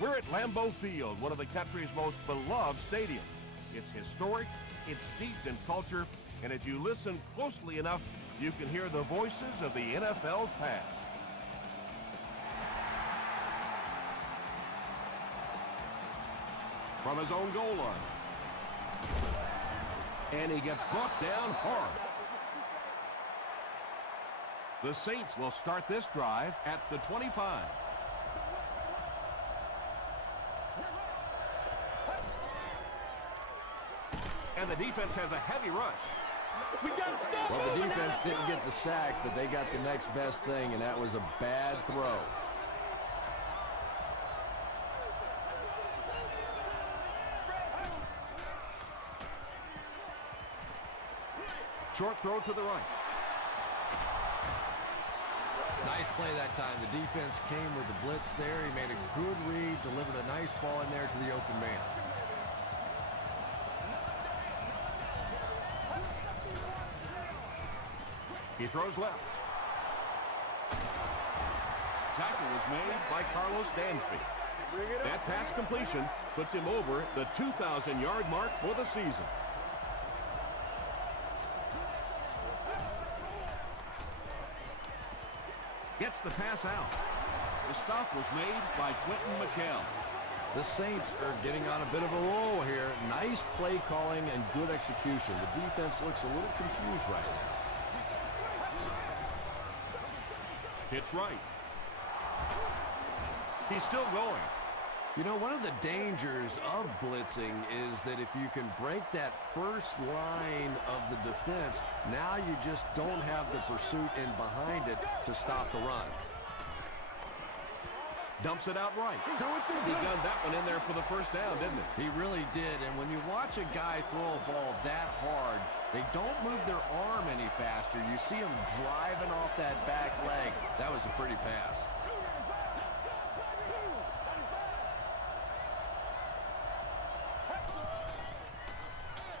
We're at Lambeau Field, one of the country's most beloved stadiums. It's historic, it's steeped in culture, and if you listen closely enough, you can hear the voices of the NFL's past. From his own goal line. And he gets brought down hard. The Saints will start this drive at the 25. And the defense has a heavy rush. We got stuff. Well, the defense didn't get the sack, but they got the next best thing, and that was a bad throw. Short throw to the right. Nice play that time. The defense came with the blitz there. He made a good read, delivered a nice ball in there to the open man. He throws left. Tackle was made by Carlos Dansby. That pass completion puts him over the 2,000-yard mark for the season. Gets the pass out. The stop was made by Quentin McKell. The Saints are getting on a bit of a roll here. Nice play calling and good execution. The defense looks a little confused right now. Hits right. He's still going. You know, one of the dangers of blitzing is that if you can break that first line of the defense, now you just don't have the pursuit in behind it to stop the run. Dumps it out right. He gunned that one in there for the first down, didn't he? He really did, and when you watch a guy throw a ball that hard, they don't move their arm any faster. You see him driving off that back leg. That was a pretty pass.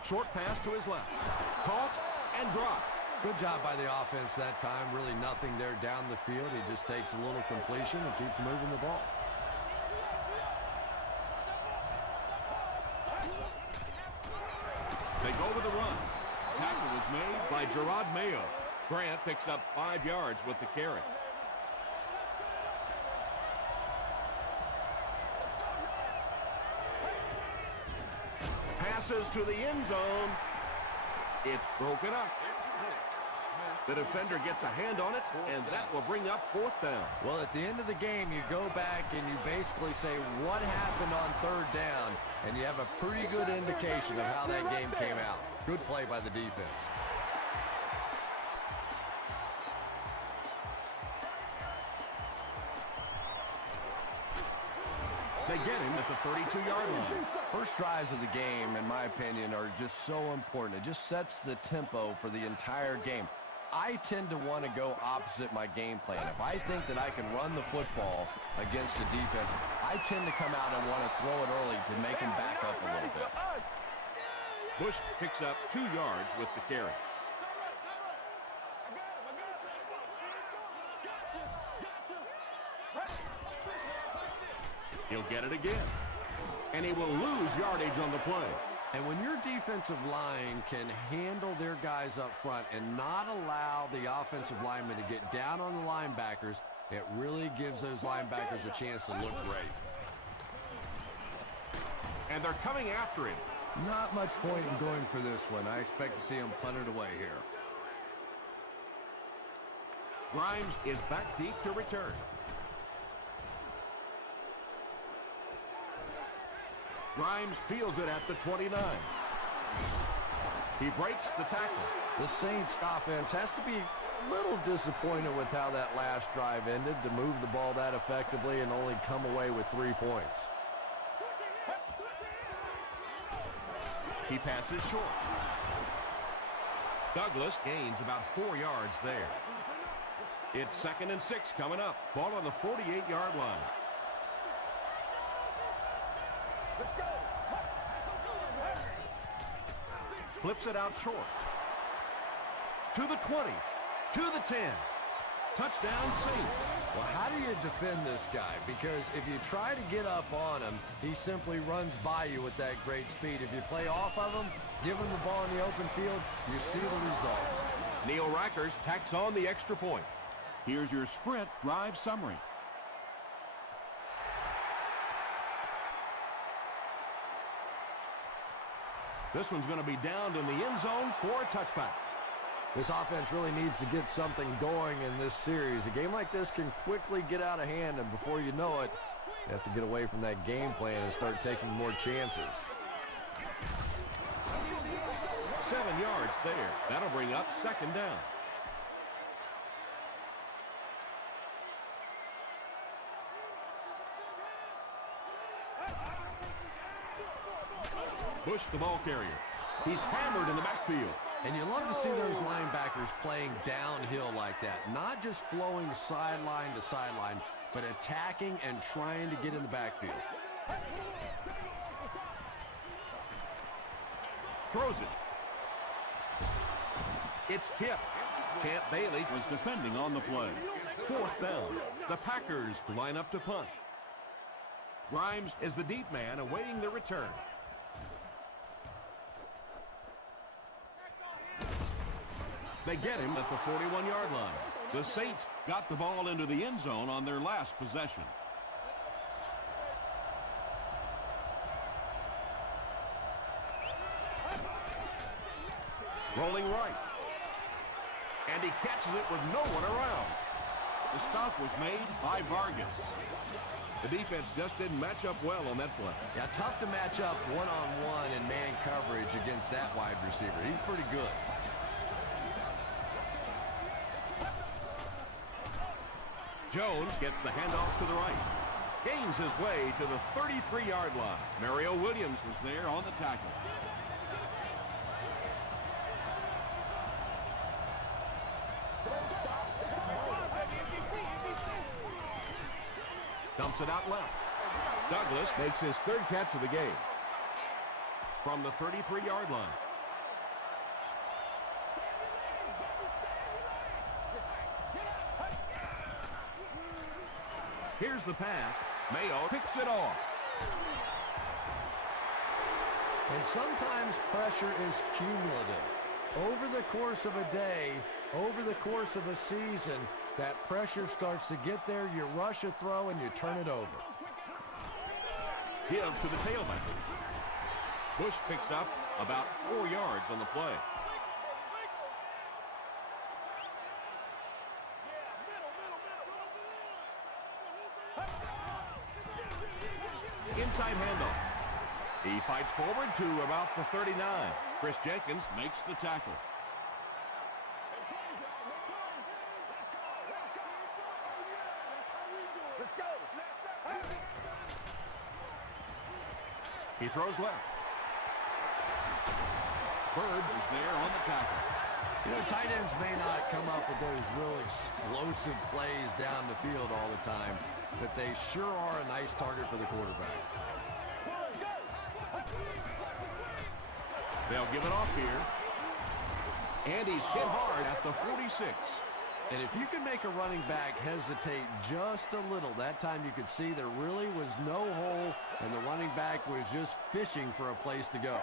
Short pass to his left. Caught and dropped. Good job by the offense that time. Really nothing there down the field. He just takes a little completion and keeps moving the ball. They go with the run. Tackle was made by Gerard Mayo. Grant picks up 5 yards with the carry. Passes to the end zone. It's broken up. The defender gets a hand on it, and that will bring up 4th down. Well, at the end of the game, you go back and you basically say what happened on 3rd down, and you have a pretty good indication of how that game came out. Good play by the defense. They get him at the 32-yard line. First drives of the game, in my opinion, are just so important. It just sets the tempo for the entire game. I tend to want to go opposite my game plan. If I think that I can run the football against the defense, I tend to come out and want to throw it early to make them back up a little bit. Bush picks up 2 yards with the carry. He'll get it again. And he will lose yardage on the play. And when your defensive line can handle their guys up front and not allow the offensive linemen to get down on the linebackers, it really gives those linebackers a chance to look great. And they're coming after him. Not much point in going for this one. I expect to see him punt it away here. Grimes is back deep to return. Grimes fields it at the 29. He breaks the tackle. The Saints offense has to be a little disappointed with how that last drive ended, to move the ball that effectively and only come away with 3 points. He passes short. Douglas gains about 4 yards there. It's 2nd and 6 coming up. Ball on the 48-yard line. Let's go. Flips it out short. To the 20. To the 10. Touchdown Saints. Well, how do you defend this guy? Because if you try to get up on him, he simply runs by you with that great speed. If you play off of him, give him the ball in the open field, you see the results. Neil Rackers tacks on the extra point. Here's your sprint drive summary. This one's going to be downed in the end zone for a touchback. This offense really needs to get something going in this series. A game like this can quickly get out of hand, and before you know it, you have to get away from that game plan and start taking more chances. 7 yards there. That'll bring up second down. Bush, the ball carrier. He's hammered in the backfield. And you love to see those linebackers playing downhill like that. Not just flowing sideline to sideline, but attacking and trying to get in the backfield. Throws it. It's tipped. Champ Bailey Was defending on the play. fourth down. The Packers line up to punt. Grimes is the deep man awaiting the return. They get him at the 41-yard line. The Saints got the ball into the end zone on their last possession. Rolling right. And he catches it with no one around. The stop was made by Vargas. The defense just didn't match up well on that play. Yeah, tough to match up one-on-one in man coverage against that wide receiver. He's pretty good. Jones gets the handoff to the right. Gains his way to the 33-yard line. Mario Williams Was there on the tackle. dumps it out left. Douglas makes his third catch of the game. From the 33-yard line. Here's the pass. Mayo picks it off. And sometimes pressure is cumulative. Over the course of a day, over the course of a season, that pressure starts to get there, you rush a throw, and you turn it over. Give to the tailback. Bush picks up about 4 yards on the play. Inside handoff. He fights forward to about the 39. Chris Jenkins Makes the tackle. Let's go. He throws left. Bird is there on the tackle. You know, tight ends may not come up with those real explosive plays down the field all the time, but they sure are a nice target for the quarterback. They'll give it off here. And he's hit hard at the 46. And if you can make a running back hesitate just a little, that time you could see there really was no hole, and the running back was just fishing for a place to go.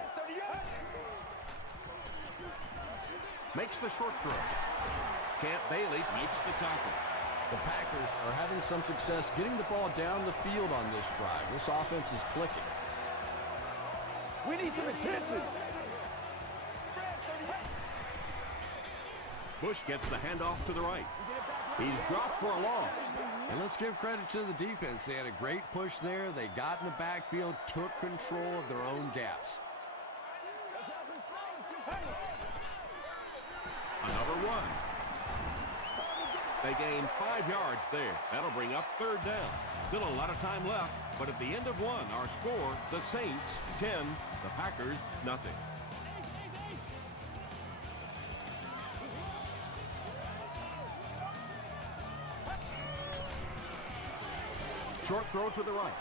Makes the short throw. Champ Bailey Makes the tackle. The Packers are having some success getting the ball down the field on this drive. This offense is clicking. We need some attention. Bush gets the handoff to the right. He's dropped for a loss. And let's give credit to the defense. They had a great push there. They got in the backfield, took control of their own gaps. Another one. They gain 5 yards there. That'll bring up third down. Still a lot of time left, but at the end of one, our score, the Saints 10, the Packers nothing. Short throw to the right.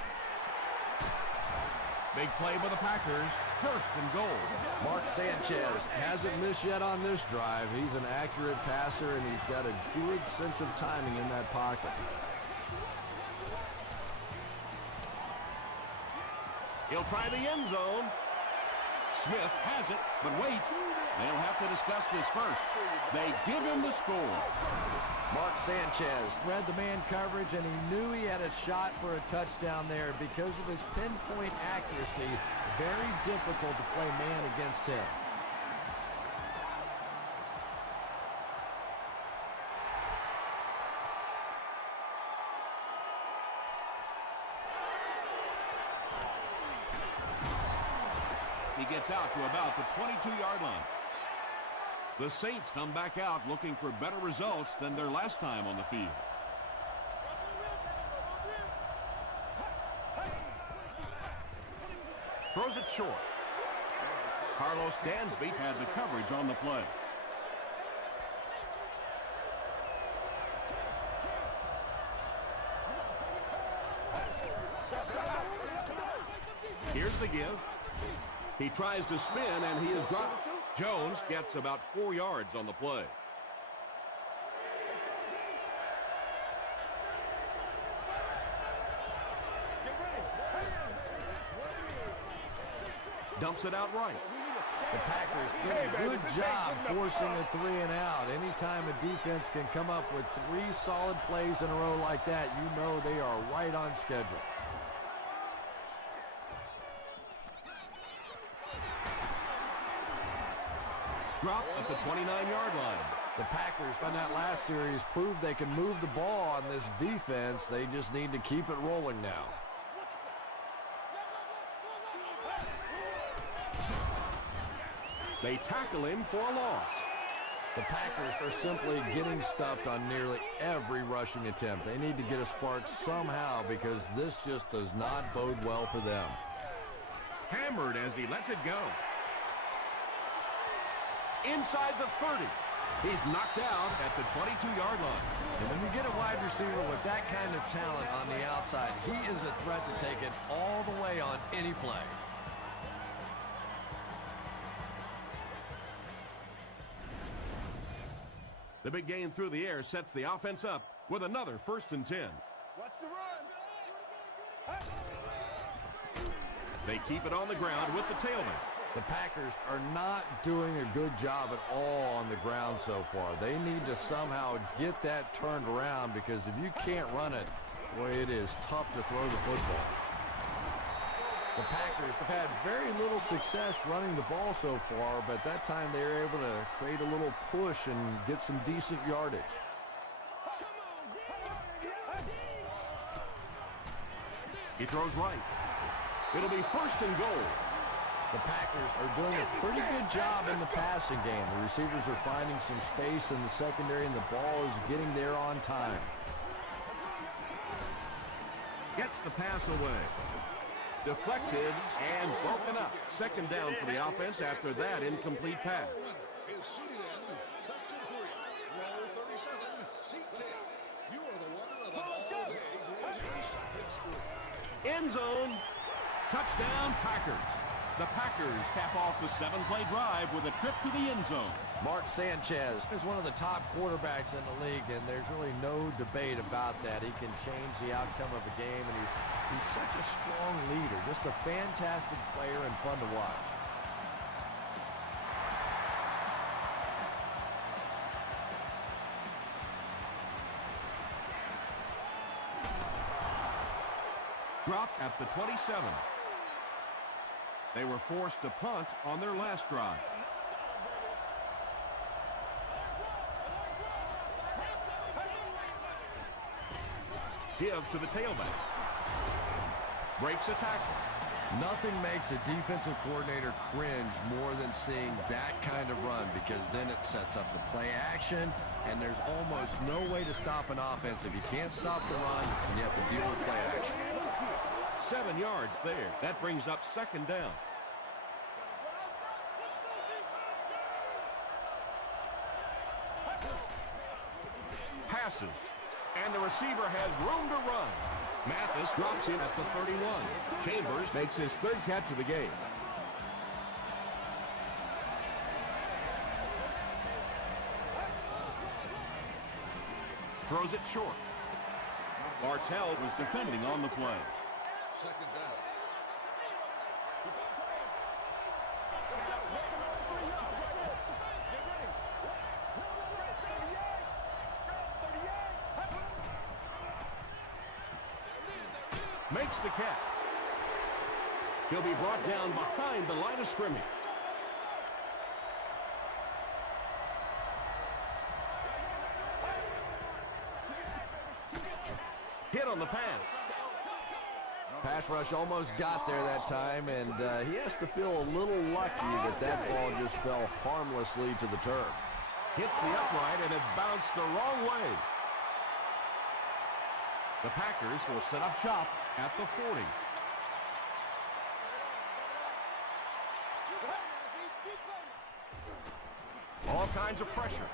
Big play by the Packers. First and goal. Mark Sanchez hasn't missed yet on this drive. He's an accurate passer, and he's got a good sense of timing in that pocket. He'll try the end zone. Smith has it, but wait. They'll have to discuss this first. They give him the score. Mark Sanchez read the man coverage, and he knew he had a shot for a touchdown there because of his pinpoint accuracy. Very difficult to play man against him. He gets out to about the 22-yard line. The Saints come back out looking for better results than their last time on the field. Throws it short. Carlos Dansby Had the coverage on the play. Here's the give. He tries to spin, and he is dropped. Jones gets about 4 yards on the play. Dumps it out right. The Packers did a good job forcing a 3 and out. Anytime a defense can come up with 3 solid plays in a row like that, you know they are right on schedule. Drop at the 29-yard line. The Packers on that last series proved they can move the ball on this defense. They just need to keep it rolling now. They tackle him for a loss. The Packers are simply getting stuffed on nearly every rushing attempt. They need to get a spark somehow because this just does not bode well for them. Hammered as he lets it go. Inside the 30. He's knocked out at the 22-yard line. And when you get a wide receiver with that kind of talent on the outside, he is a threat to take it all the way on any play. The big gain through the air sets the offense up with another 1st and 10. Watch the run. They keep it on the ground with the tailback. The Packers are not doing a good job at all on the ground so far. They need to somehow get that turned around because if you can't run it, boy, it is tough to throw the football. The Packers have had very little success running the ball so far, but that time they were able to create a little push and get some decent yardage. He throws right. It'll be 1st and goal. The Packers are doing a pretty good job in the passing game. The receivers are finding some space in the secondary, and the ball is getting there on time. Gets the pass away. Deflected and broken up. 2nd down for the offense after that incomplete pass. End zone. Touchdown, Packers. The Packers cap off the 7-play drive with a trip to the end zone. Mark Sanchez is one of the top quarterbacks in the league, and there's really no debate about that. He can change the outcome of a game, and he's such a strong leader, just a fantastic player and fun to watch. Dropped at the 27. They were forced to punt on their last drive. Give to the tailback. Breaks a tackle. Nothing makes a defensive coordinator cringe more than seeing that kind of run because then it sets up the play action, and there's almost no way to stop an offense if you can't stop the run and you have to deal with play action. 7 yards there. That brings up 2nd down. Passes. And the receiver has room to run. Mathis drops in at the 31. Chambers makes his 3rd catch of the game. Throws it short. Bartell was defending on the play. Makes the catch. He'll be brought down behind the line of scrimmage. Hit on the pass. Pass rush almost got there that time, and he has to feel a little lucky that that ball just fell harmlessly to the turf. Hits the upright, and it bounced the wrong way. The Packers will set up shop at the 40. All kinds of pressure.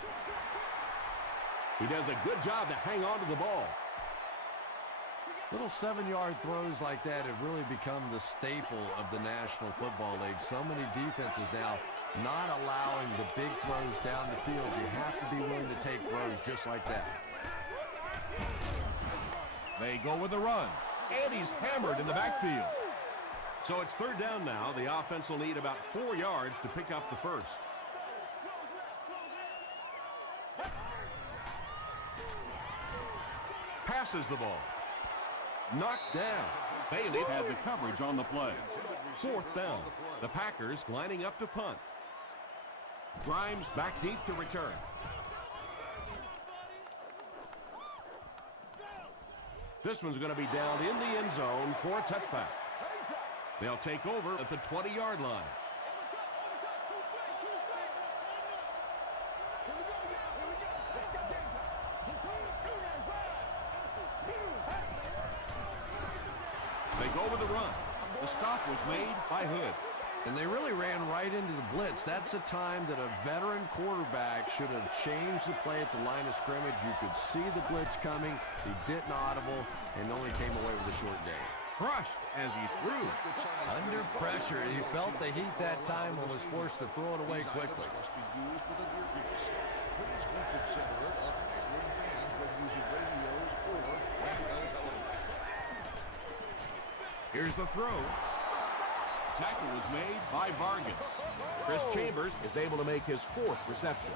He does a good job to hang on to the ball. Little 7-yard throws like that have really become the staple of the National Football League. So many defenses now not allowing the big throws down the field. You have to be willing to take throws just like that. They go with the run, and he's hammered in the backfield. So it's third down now. The offense will need about 4 yards to pick up the first. Passes the ball. Knocked down. Bailey had the coverage on the play. Fourth down. The Packers lining up to punt. Grimes back deep to return. This one's going to be down in the end zone for a touchback. They'll take over at the 20-yard line. They go with the run. The stop was made by Hood. And they really ran right into the blitz. That's a time that a veteran quarterback should have changed the play at the line of scrimmage. You could see the blitz coming. He didn't audible and only came away with a short gain. Crushed as he threw. Under pressure, he felt the heat that time and was forced to throw it away quickly. Here's the throw. Tackle was made by Vargas. Chris Chambers is able to make his 4th reception.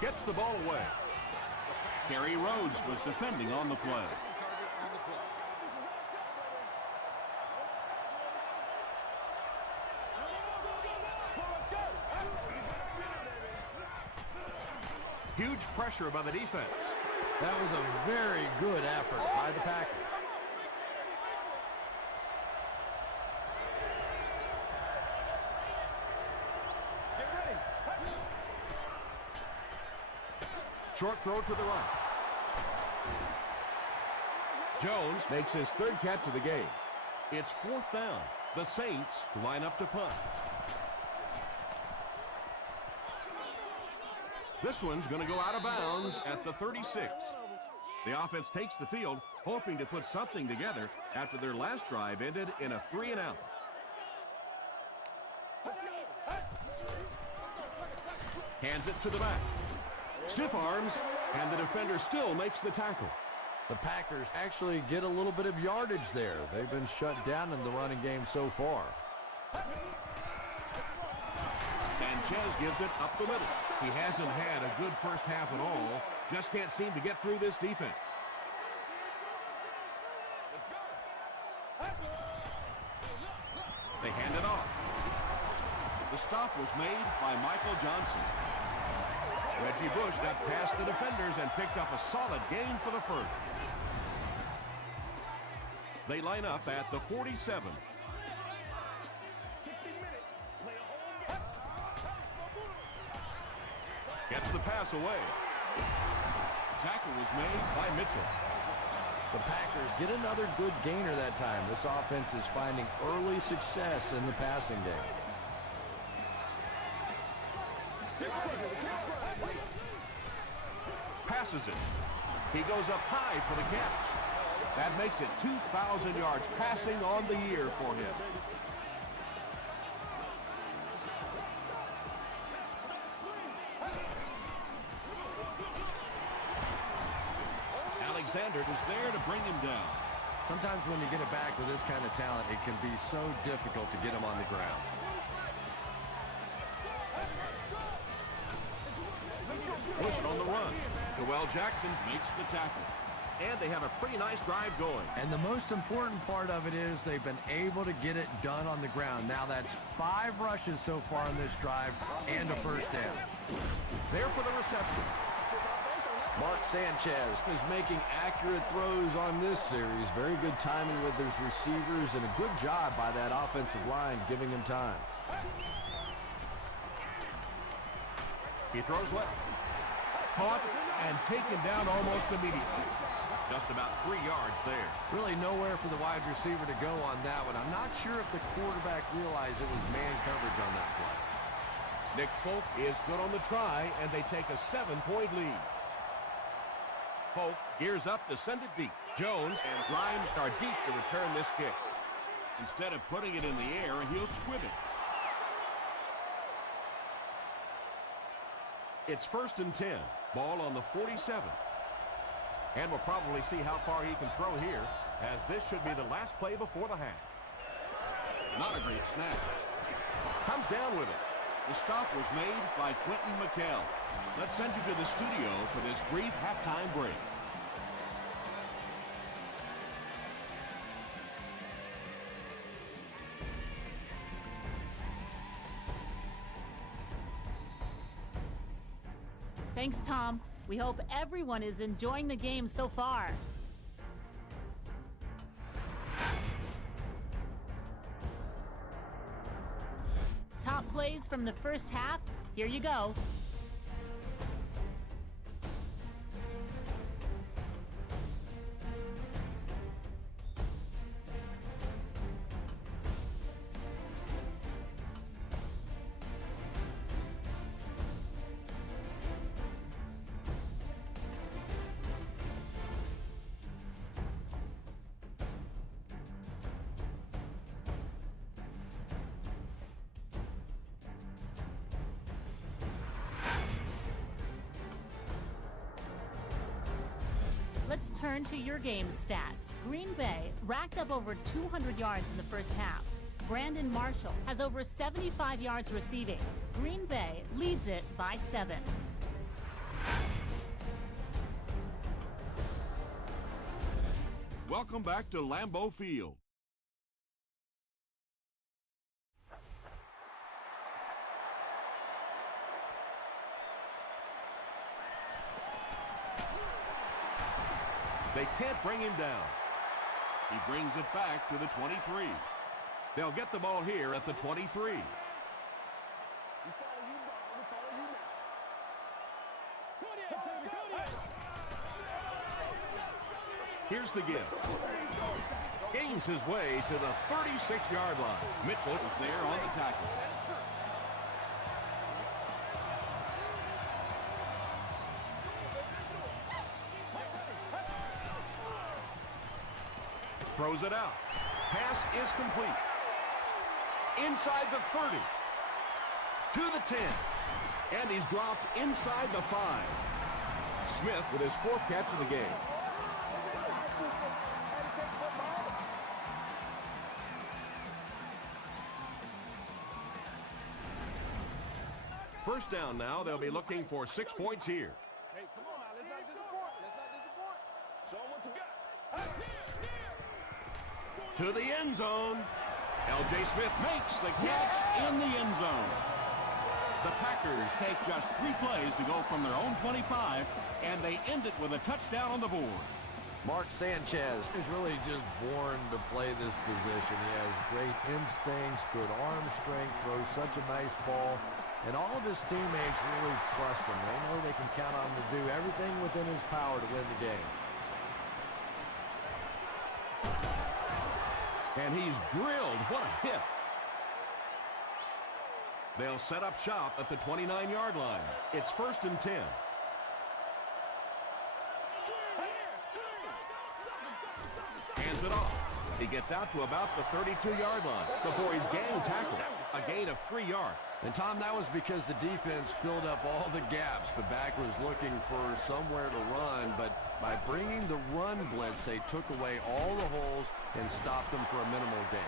Gets the ball away. Gary Rhodes was defending on the play. Huge pressure by the defense. That was a very good effort by the Packers. Short throw to the right. Jones makes his 3rd catch of the game. It's 4th down. The Saints line up to punt. This one's going to go out of bounds at the 36. The offense takes the field, hoping to put something together after their last drive ended in a 3-and-out. Hands it to the back. Stiff arms, and the defender still makes the tackle. The Packers actually get a little bit of yardage there. They've been shut down in the running game so far. Sanchez gives it up the middle. He hasn't had a good first half at all. Just can't seem to get through this defense. They hand it off. The stop was made by Michael Johnson. Reggie Bush got past the defenders and picked up a solid gain for the first. They line up at the 47. Gets the pass away. Tackle was made by Mitchell. The Packers get another good gainer that time. This offense is finding early success in the passing game. Passes it. He goes up high for the catch. That makes it 2,000 yards passing on the year for him. Alexander is there to bring him down. Sometimes when you get it back with this kind of talent, it can be so difficult to get him on the ground. Bush on the run. Joel Jackson makes the tackle. And they have a pretty nice drive going. And the most important part of it is they've been able to get it done on the ground. Now that's 5 rushes so far in this drive and a first down. There for the reception. Mark Sanchez is making accurate throws on this series. Very good timing with his receivers and a good job by that offensive line giving him time. He throws left. Caught and taken down almost immediately. Just about 3 yards there. Really nowhere for the wide receiver to go on that one. I'm not sure if the quarterback realized it was man coverage on that play. Nick Folk is good on the try, and they take a 7-point lead. Folk gears up to send it deep. Jones and Grimes are deep to return this kick. Instead of putting it in the air, he'll squib it. It's 1st and 10. Ball on the 47. And we'll probably see how far he can throw here, as this should be the last play before the half. Not a great snap. Comes down with it. The stop was made by Quentin McKell. Let's send you to the studio for this brief halftime break. Thanks, Tom. We hope everyone is enjoying the game so far. Top plays from the first half. Here you go. Let's turn to your game stats. Green Bay racked up over 200 yards in the first half. Brandon Marshall has over 75 yards receiving. Green Bay leads it by 7. Welcome back to Lambeau Field. They can't bring him down. He brings it back to the 23. They'll get the ball here at the 23. Here's the give. Gains his way to the 36-yard line. Mitchell is there on the tackle. Throws it out. Pass is complete. Inside the 30. To the 10. And he's dropped inside the 5. Smith with his 4th catch of the game. First down now. They'll be looking for 6 points here. Hey, come on now. Let's not disappoint. Let's not disappoint. Show them what you got. To the end zone. L.J. Smith Makes the catch in the end zone. The Packers take just 3 plays to go from their own 25, and they end it with a touchdown on the board. Mark Sanchez is really just born to play this position. He has great instincts, good arm strength, throws such a nice ball, and all of his teammates really trust him. They know they can count on him to do everything within his power to win the game. And he's drilled. What a hit. They'll set up shop at the 29-yard line. It's 1st and 10. Hands it off. He gets out to about the 32-yard line before he's gang tackled. A gain of 3 yards. And, Tom, that was because the defense filled up all the gaps. The back was looking for somewhere to run, but by bringing the run blitz, they took away all the holes and stopped them for a minimal gain.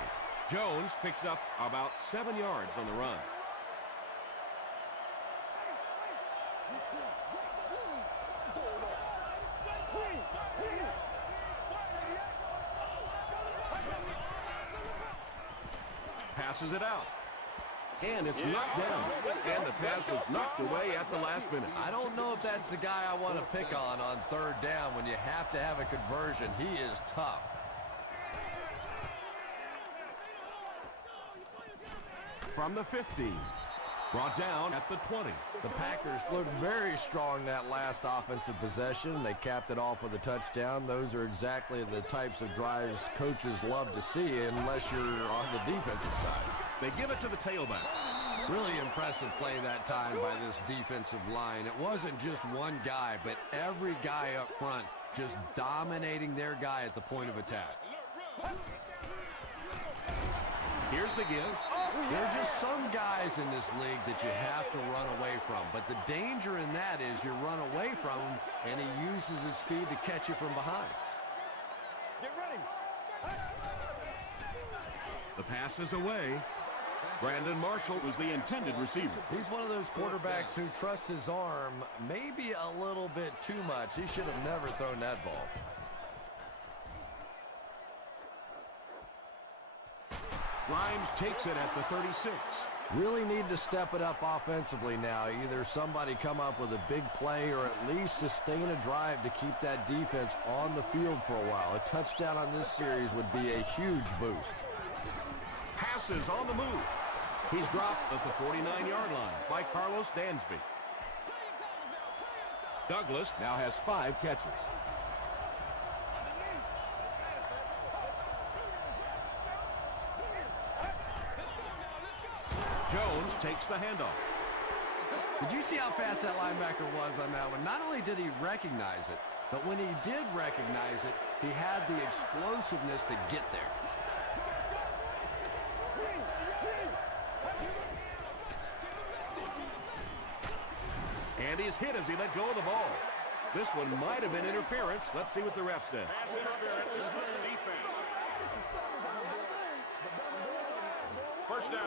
Jones picks up about 7 yards on the run. passes it out. And it's knocked down. And the pass was knocked away at the last minute. I don't know if that's the guy I want to pick on third down when you have to have a conversion. He is tough. From the 15. Brought down at the 20. The Packers looked very strong that last offensive possession. They capped it off with a touchdown. Those are exactly the types of drives coaches love to see unless you're on the defensive side. They give it to the tailback. Really impressive play that time by this defensive line. It wasn't just one guy, but every guy up front just dominating their guy at the point of attack. Here's the give. There are just some guys in this league that you have to run away from. But the danger in that is you run away from him, and he uses his speed to catch you from behind. Get ready. The pass is away. Brandon Marshall was the intended receiver. He's one of those quarterbacks who trusts his arm maybe a little bit too much. He should have never thrown that ball. Grimes takes it at the 36. Really need to step it up offensively now. Either somebody come up with a big play or at least sustain a drive to keep that defense on the field for a while. A touchdown on this series would be a huge boost. Passes on the move. He's dropped at the 49-yard line by Carlos Dansby. Douglas now has 5 catches. Jones takes the handoff. Did you see how fast that linebacker was on that one? Not only did he recognize it, but when he did recognize it, he had the explosiveness to get there. And he's hit as he let go of the ball. This one might have been interference. Let's see what the ref said. Pass interference. Defense. First down.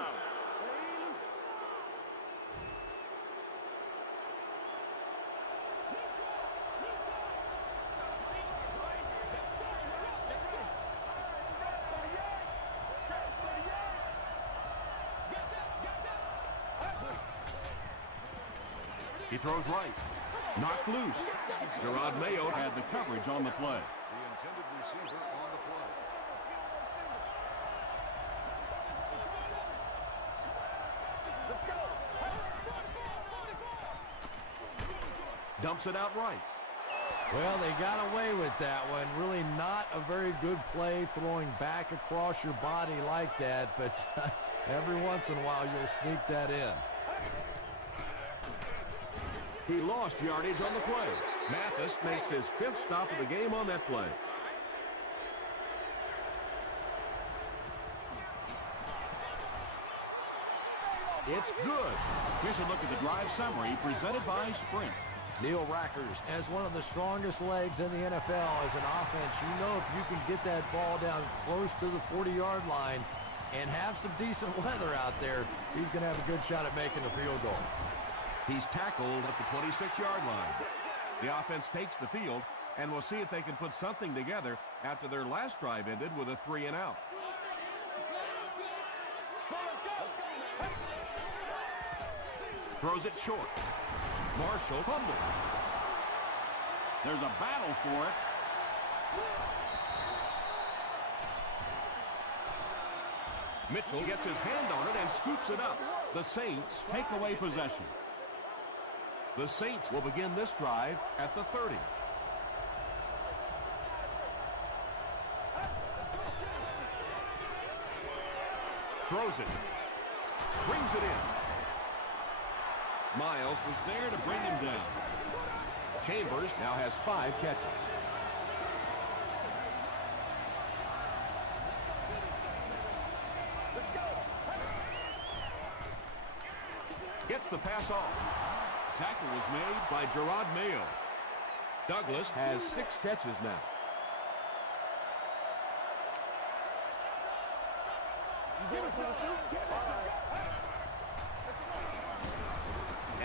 He throws right. Knocked loose. Gerard Mayo had the coverage on the play. The intended receiver on the play. Let's go. Dumps it out right. Well, they got away with that one. Really not a very good play throwing back across your body like that, but every once in a while you'll sneak that in. He lost yardage on the play. Mathis makes his 5th stop of the game on that play. It's good. Here's a look at the drive summary presented by Sprint. Neil Rackers, as one of the strongest legs in the NFL as an offense, you know if you can get that ball down close to the 40-yard line and have some decent weather out there, he's going to have a good shot at making the field goal. He's tackled at the 26-yard line. The offense takes the field, and we'll see if they can put something together after their last drive ended with a 3-and-out. Throws it short. Marshall fumbled. There's a battle for it. Mitchell gets his hand on it and scoops it up. The Saints take away possession. The Saints will begin this drive at the 30. Throws it. Brings it in. Miles was there to bring him down. Chambers now has 5 catches. Gets the pass off. Tackle was made by Gerard Mayo. Douglas has 6 catches now.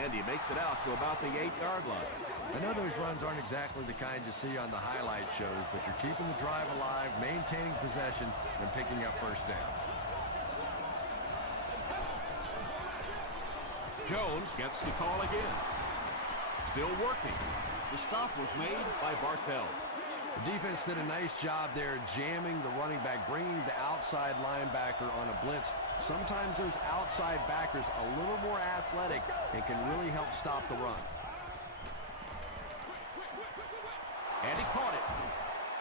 And he makes it out to about the 8-yard line. I know those runs aren't exactly the kind you see on the highlight shows, but you're keeping the drive alive, maintaining possession, and picking up first downs. Jones gets the call again. Still working. The stop was made by Bartell. The defense did a nice job there jamming the running back, bringing the outside linebacker on a blitz. Sometimes those outside backers a little more athletic and can really help stop the run. And he caught it.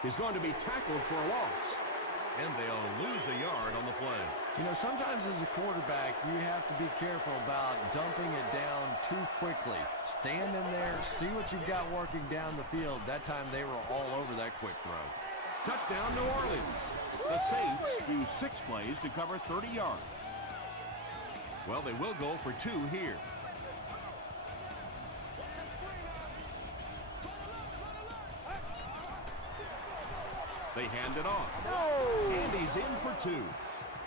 He's going to be tackled for a loss. And they'll lose a yard on the play. You know, sometimes as a quarterback, you have to be careful about dumping it down too quickly. Stand in there, see what you've got working down the field. That time they were all over that quick throw. Touchdown, New Orleans. The Saints use 6 plays to cover 30 yards. Well, they will go for 2 here. They hand it off. And he's in for 2.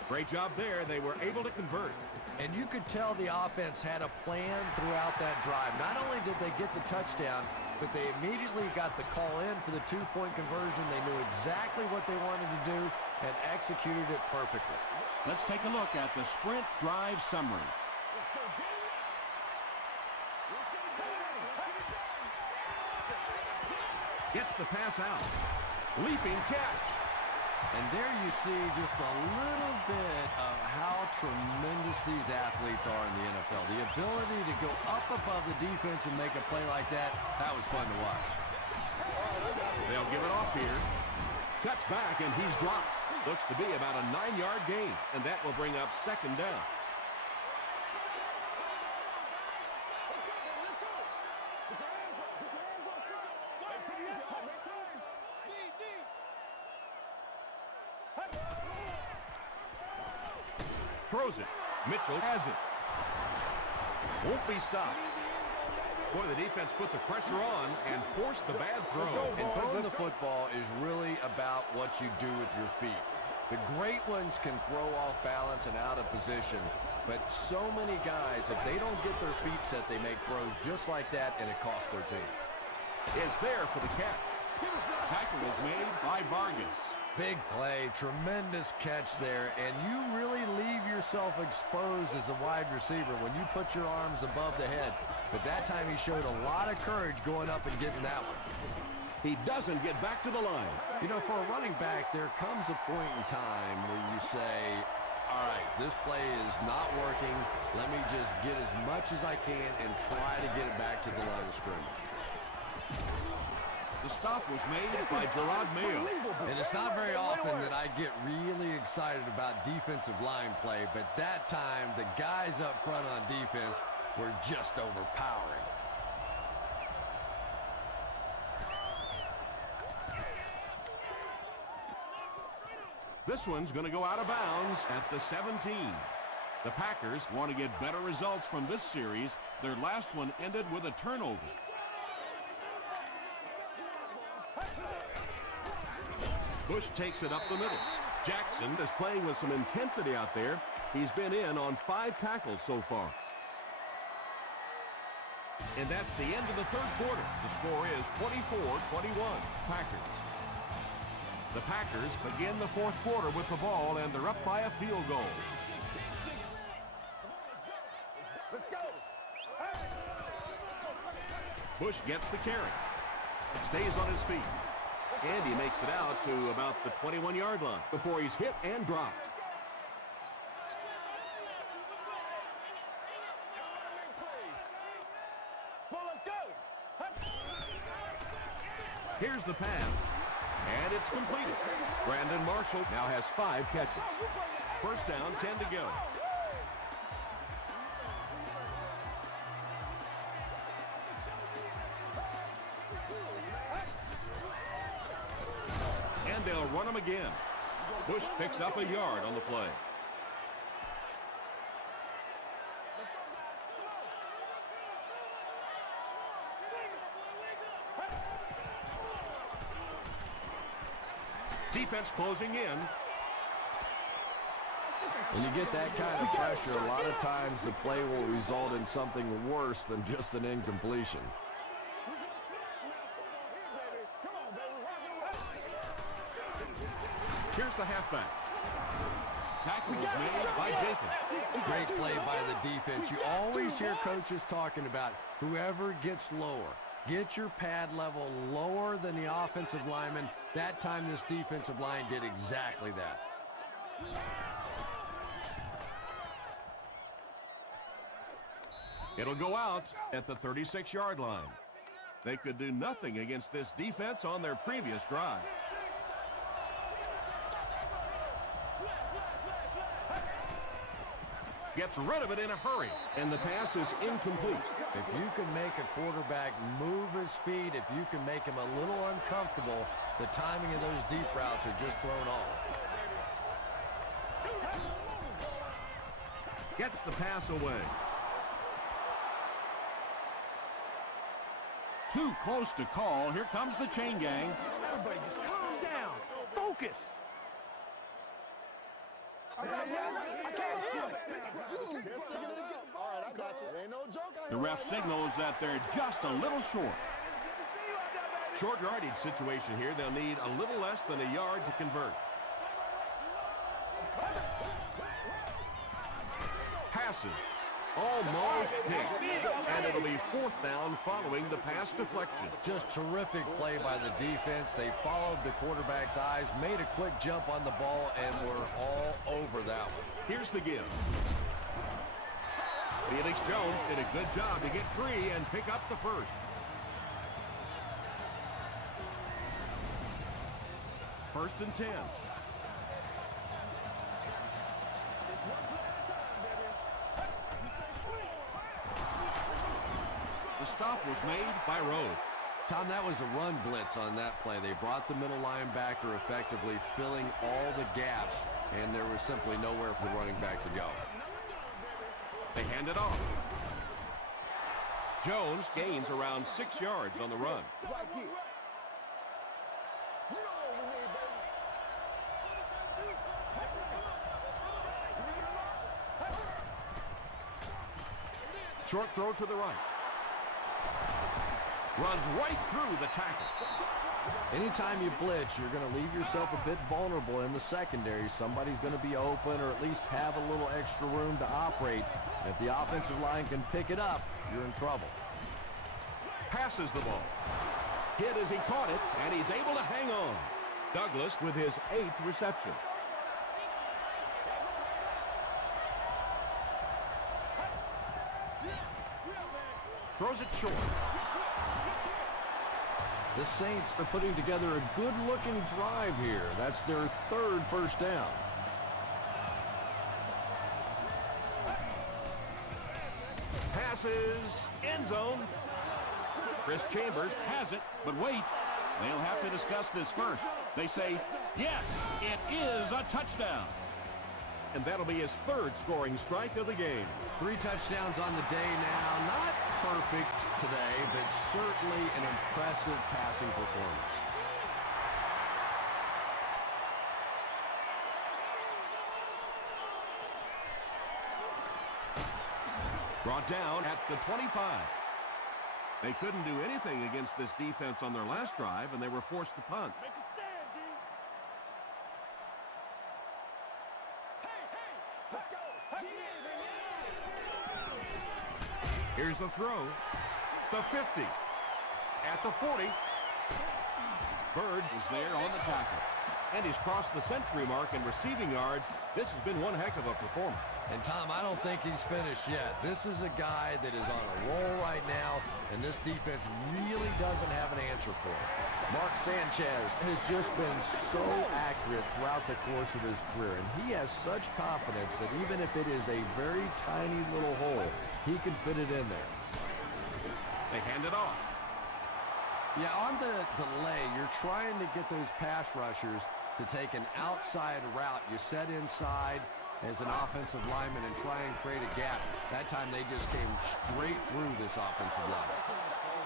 Great job there. They were able to convert. And you could tell the offense had a plan throughout that drive. Not only did they get the touchdown, but they immediately got the call in for the 2-point conversion. They knew exactly what they wanted to do and executed it perfectly. Let's take a look at the sprint drive summary. Gets the pass out. Leaping catch. And there you see just a little bit of how tremendous these athletes are in the NFL. The ability to go up above the defense and make a play like that, that was fun to watch. They'll give it off here. Cuts back, and he's dropped. Looks to be about a 9-yard gain, and that will bring up 2nd down. Throws it. Mitchell has it. Won't be stopped. Boy, the defense put the pressure on and forced the bad throw. And throwing the football is really about what you do with your feet. The great ones can throw off balance and out of position, but so many guys, if they don't get their feet set, they make throws just like that, and it costs their team. Is there for the catch. Tackle was made by Vargas. Big play, tremendous catch there, and you really leave yourself exposed as a wide receiver when you put your arms above the head. But that time he showed a lot of courage going up and getting that one. He doesn't get back to the line. You know, for a running back, there comes a point in time where you say, all right, this play is not working. Let me just get as much as I can and try to get it back to the line of scrimmage. The stop was made by Gerard Mayo. And it's not very often that I get really excited about defensive line play, but that time the guys up front on defense were just overpowering. This one's going to go out of bounds at the 17. The Packers want to get better results from this series. Their last one ended with a turnover. Bush takes it up the middle. Jackson is playing with some intensity out there. He's been in on 5 tackles so far. And that's the end of the 3rd quarter. The score is 24-21, Packers. The Packers begin the 4th quarter with the ball, and they're up by a field goal. Let's go. Bush gets the carry. Stays on his feet. And he makes it out to about the 21-yard line before he's hit and dropped. Here's the pass. And it's completed. Brandon Marshall now has 5 catches. 1st down, 10 to go. And they'll run him again. Bush picks up a yard on the play. Defense closing in. When you get that kind of pressure, a lot of times the play will result in something worse than just an incompletion. Here's the halfback. tackle was made by Jenkins. Great play by the defense. You always hear coaches talking about whoever gets lower. Get your pad level lower than the offensive lineman. That time this defensive line did exactly that. It'll go out at the 36-yard line. They could do nothing against this defense on their previous drive. Gets rid of it in a hurry, and the pass is incomplete. If you can make a quarterback move his feet, if you can make him a little uncomfortable, the timing of those deep routes are just thrown off. Gets the pass away. Too close to call. Here comes the chain gang. Everybody just calm down. Focus. All right, I got you. Ain't no joke. The ref signals that they're just a little short. Short yardage situation here. They'll need a little less than a yard to convert. Passes. Almost hit. And it'll be 4th down following the pass deflection. Just terrific play by the defense. They followed the quarterback's eyes, made a quick jump on the ball, and were all over that one. Here's the give. Felix Jones did a good job to get free and pick up the first. First and 10. The stop was made by Rhodes. Tom, that was a run blitz on that play. They brought the middle linebacker effectively filling all the gaps, and there was simply nowhere for the running back to go. They hand it off. Jones gains around 6 yards on the run. Short throw to the right. Runs right through the tackle. Anytime you blitz, you're going to leave yourself a bit vulnerable in the secondary. Somebody's going to be open or at least have a little extra room to operate. And if the offensive line can pick it up, you're in trouble. Passes the ball. Hit as he caught it, and he's able to hang on. Douglas with his 8th reception. Throws it short. The Saints are putting together a good-looking drive here. That's their 3rd first down. Passes, end zone. Chris Chambers has it, but wait. They'll have to discuss this first. They say, yes, it is a touchdown. And that'll be his 3rd scoring strike of the game. 3 touchdowns on the day now. Not perfect today, but certainly an impressive passing performance. Brought down at the 25. They couldn't do anything against this defense on their last drive, and they were forced to punt. Make a stand, D. Hey, let's go. Here's the throw. The 50. At the 40. Bird was there on the tackle. And he's crossed the century mark in receiving yards. This has been one heck of a performance. And Tom, I don't think he's finished yet. This is a guy that is on a roll right now, and this defense really doesn't have an answer for him. Mark Sanchez has just been so accurate throughout the course of his career, and he has such confidence that even if it is a very tiny little hole, he can fit it in there. They hand it off. Yeah, on the delay, you're trying to get those pass rushers to take an outside route. You set inside as an offensive lineman and try and create a gap. That time they just came straight through this offensive line.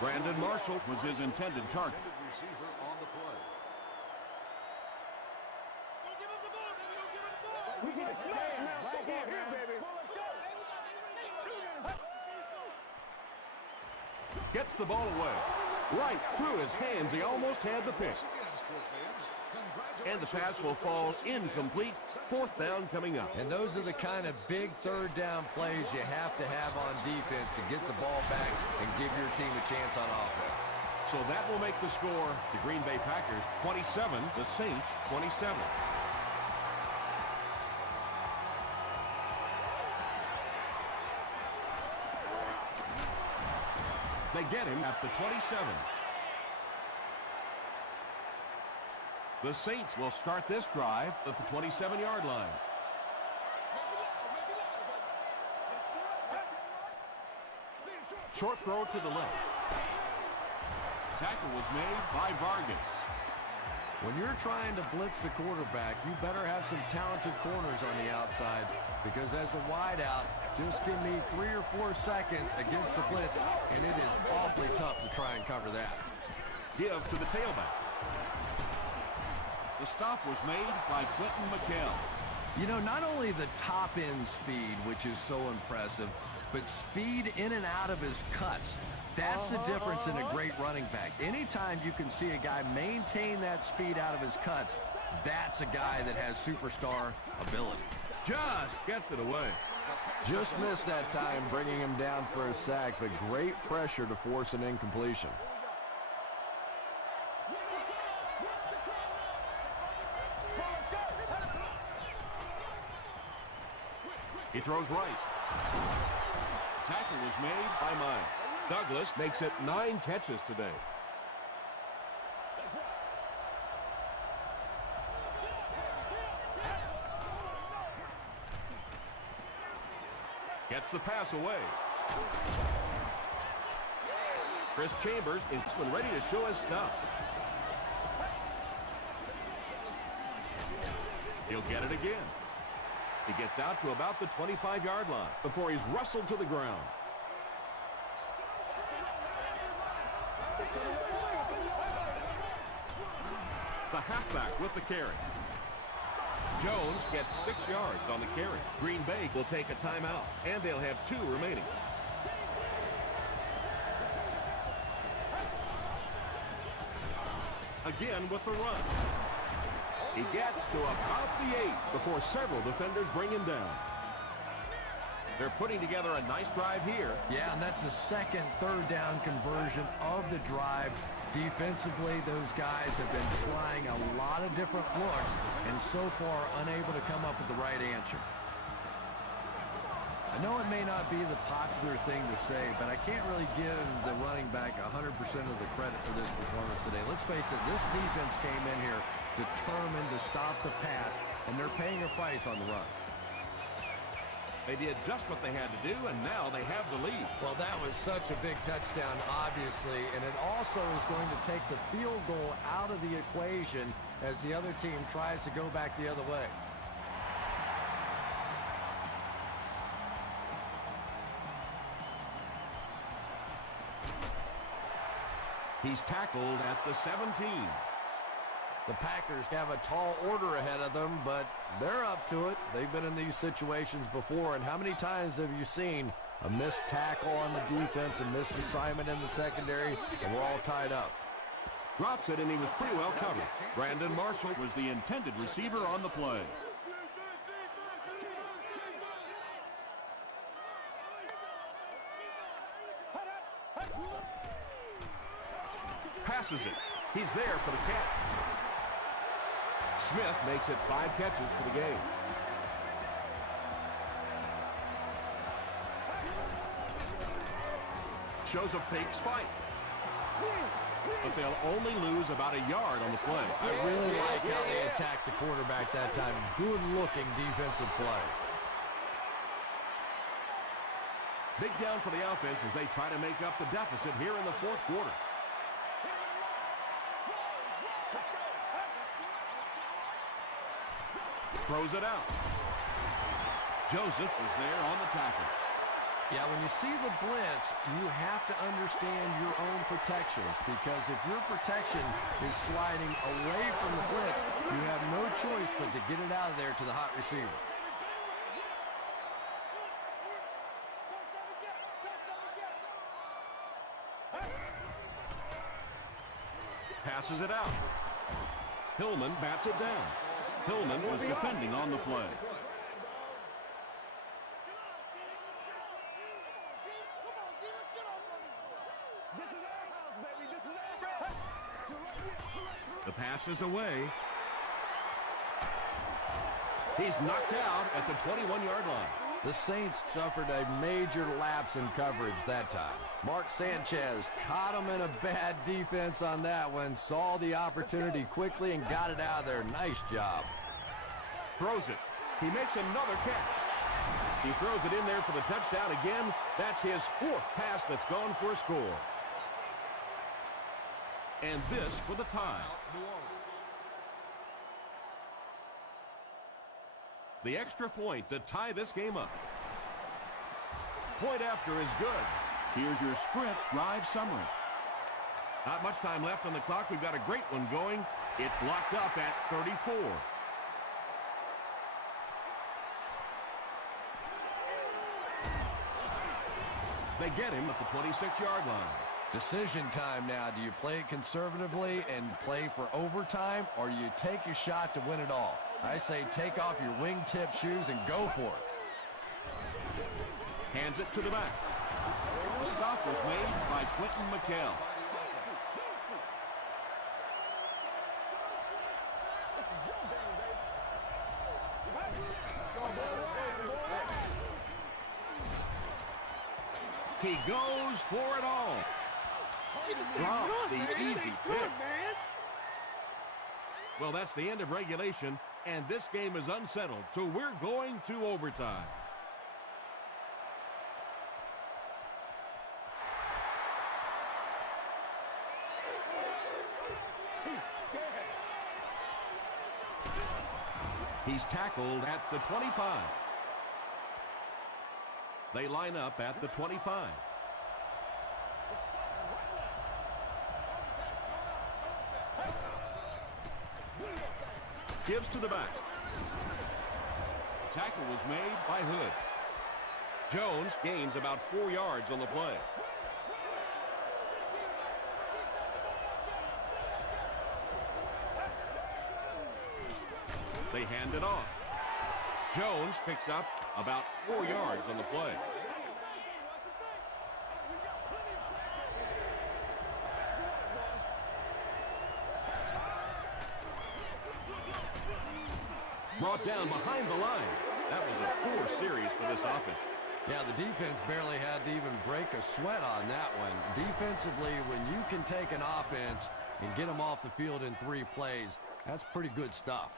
Brandon Marshall Was his intended target. Receiver on the play. We get a smash now. Football here, baby. gets the ball away. Right through his hands. He almost had the pick. Sports fans, congratulations. And the pass will fall incomplete. Fourth down coming up. And those are the kind of big third down plays you have to have on defense to get the ball back and give your team a chance on offense. So that will make the score the Green Bay Packers 27, the Saints 27. They get him at the 27. The Saints will start this drive at the 27-yard line. Short throw to the left. Tackle was made by Vargas. When you're trying to blitz the quarterback, you better have some talented corners on the outside, because as a wideout, just give me 3 or 4 seconds against the blitz, and it is awfully tough to try and cover that. Give to the tailback. The stop was made by Quentin McKell. You know, not only the top-end speed, which is so impressive, but speed in and out of his cuts. That's the difference in a great running back. Anytime you can see a guy maintain that speed out of his cuts, that's a guy that has superstar ability. Just gets it away. Just missed that time, bringing him down for a sack, but great pressure to force an incompletion. He throws right. Tackle was made by Mine. Douglas makes it 9 catches today. Gets the pass away. Chris Chambers is ready to show his stuff. He'll get it again. He gets out to about the 25-yard line before he's wrestled to the ground. The halfback with the carry. Jones gets 6 yards on the carry. Green Bay will take a timeout, and they'll have 2 remaining. Again with the run. He gets to about the 8 before several defenders bring him down. They're putting together a nice drive here. Yeah, and that's the second third down conversion of the drive. Defensively, those guys have been trying a lot of different looks and so far unable to come up with the right answer. I know it may not be the popular thing to say, but I can't really give the running back 100% of the credit for this performance today. Let's face it, this defense came in here determined to stop the pass, and they're paying a price on the run. They did just what they had to do, and now they have the lead. Well, that was such a big touchdown, obviously, and it also is going to take the field goal out of the equation as the other team tries to go back the other way. He's tackled at the 17. The Packers have a tall order ahead of them, but they're up to it. They've been in these situations before, and how many times have you seen a missed tackle on the defense, a missed assignment in the secondary, and we're all tied up? Drops it, and he was pretty well covered. Brandon Marshall was the intended receiver on the play. Passes it. He's there for the catch. Smith makes it 5 catches for the game. Shows a fake spike. But they'll only lose about a yard on the play. I really like how they attacked the quarterback that time. Good-looking defensive play. Big down for the offense as they try to make up the deficit here in the 4th quarter. Throws it out. Joseph is there on the tackle. Yeah, when you see the blitz, you have to understand your own protections, because if your protection is sliding away from the blitz, you have no choice but to get it out of there to the hot receiver. Passes it out. Hillman bats it down. Hillman was defending on the play. The pass is away. He's knocked out at the 21-yard line. The Saints suffered a major lapse in coverage that time. Mark Sanchez caught him in a bad defense on that one, saw the opportunity quickly and got it out of there. Nice job. Throws it. He makes another catch. He throws it in there for the touchdown again. That's his fourth pass that's gone for a score. And this for the tie. The extra point to tie this game up. Point after is good. Here's your sprint drive summary. Not much time left on the clock. We've got a great one going. It's locked up at 34. They get him at the 26-yard line. Decision time now. Do you play it conservatively and play for overtime, or do you take a shot to win it all? I say take off your wingtip shoes and go for it. Hands it to the back. The stop was made by Quentin McKell. He goes for it all. Drops the easy pick. Well, that's the end of regulation, and this game is unsettled, so we're going to overtime. He's tackled at the 25. They line up at the 25. Gives to the back. Tackle was made by Hood. Jones gains about 4 yards on the play. They hand it off. Jones picks up about 4 yards on the play. Brought down behind the line. That was a poor series for this offense. Yeah, the defense barely had to even break a sweat on that one. Defensively, when you can take an offense and get them off the field in 3 plays, that's pretty good stuff.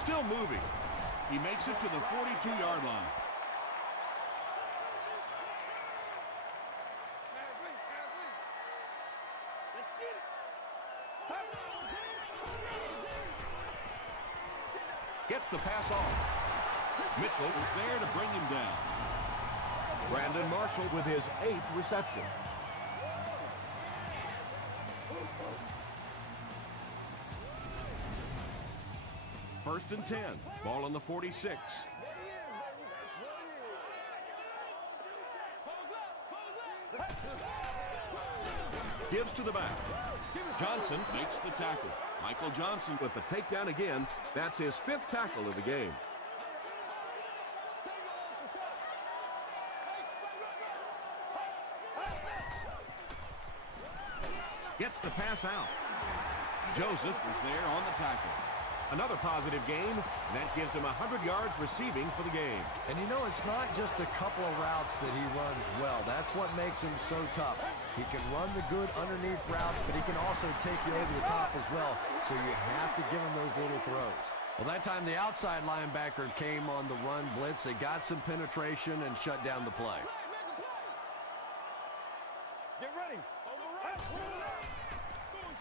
Still moving. He makes it to the 42-yard line. Gets the pass off. Mitchell is there to bring him down. Brandon Marshall with his 8th reception. First and 10. Ball on the 46. Gives to the back. Johnson makes the tackle. Michael Johnson with the takedown again. That's his 5th tackle of the game. Gets the pass out. Joseph was there on the tackle. Another positive game, and that gives him 100 yards receiving for the game. And you know, it's not just a couple of routes that he runs well. That's what makes him so tough. He can run the good underneath routes, but he can also take you over the top as well. So you have to give him those little throws. Well, that time the outside linebacker came on the run blitz. They got some penetration and shut down the play. Get ready.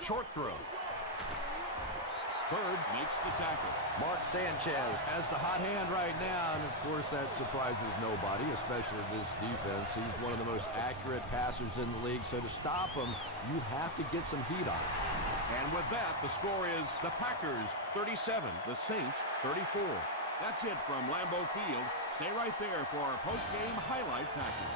Short throw. Bird makes the tackle. Mark Sanchez has the hot hand right now, and of course that surprises nobody, especially this defense. He's one of the most accurate passers in the league, so to stop him, you have to get some heat on him. And with that, the score is the Packers 37, the Saints 34. That's it from Lambeau Field. Stay right there for our post-game highlight package.